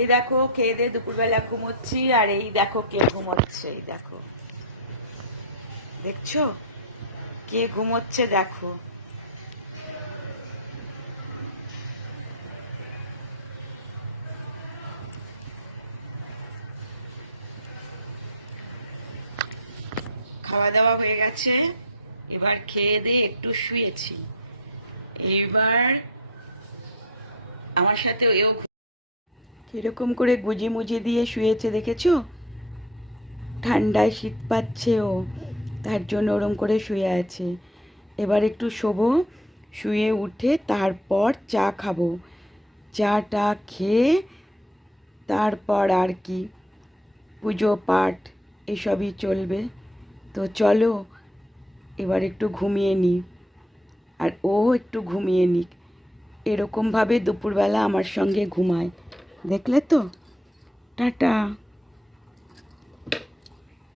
এই দেখো খেয়ে দিয়ে দুপুরবেলা ঘুমোচ্ছি, আর এই দেখো কে ঘুমোচ্ছে, এই দেখো, দেখছো কে ঘুমোচ্ছে দেখো। খাওয়া দাওয়া হয়ে গেছে, এবার খেয়ে দিয়ে একটু শুয়েছি। এবার আমার সাথে এও কিরকম করে গুজি মুজি দিয়ে শুয়েছে দেখেছো? ঠান্ডায় শীত পাচ্ছে ও, তার জন্য ওরম করে শুয়ে আছে। এবার একটু শোবো, শুয়ে উঠে তারপর চা খাবো। চাটা খেয়ে তারপর আর কি পুজো পাঠ এসবই চলবে। তো চলো এবার একটু ঘুমিয়ে নিই, আর ও একটু ঘুমিয়ে নিক। এরকমভাবে দুপুরবেলা আমার সঙ্গে ঘুমায়, দেখলে তো। টাটা।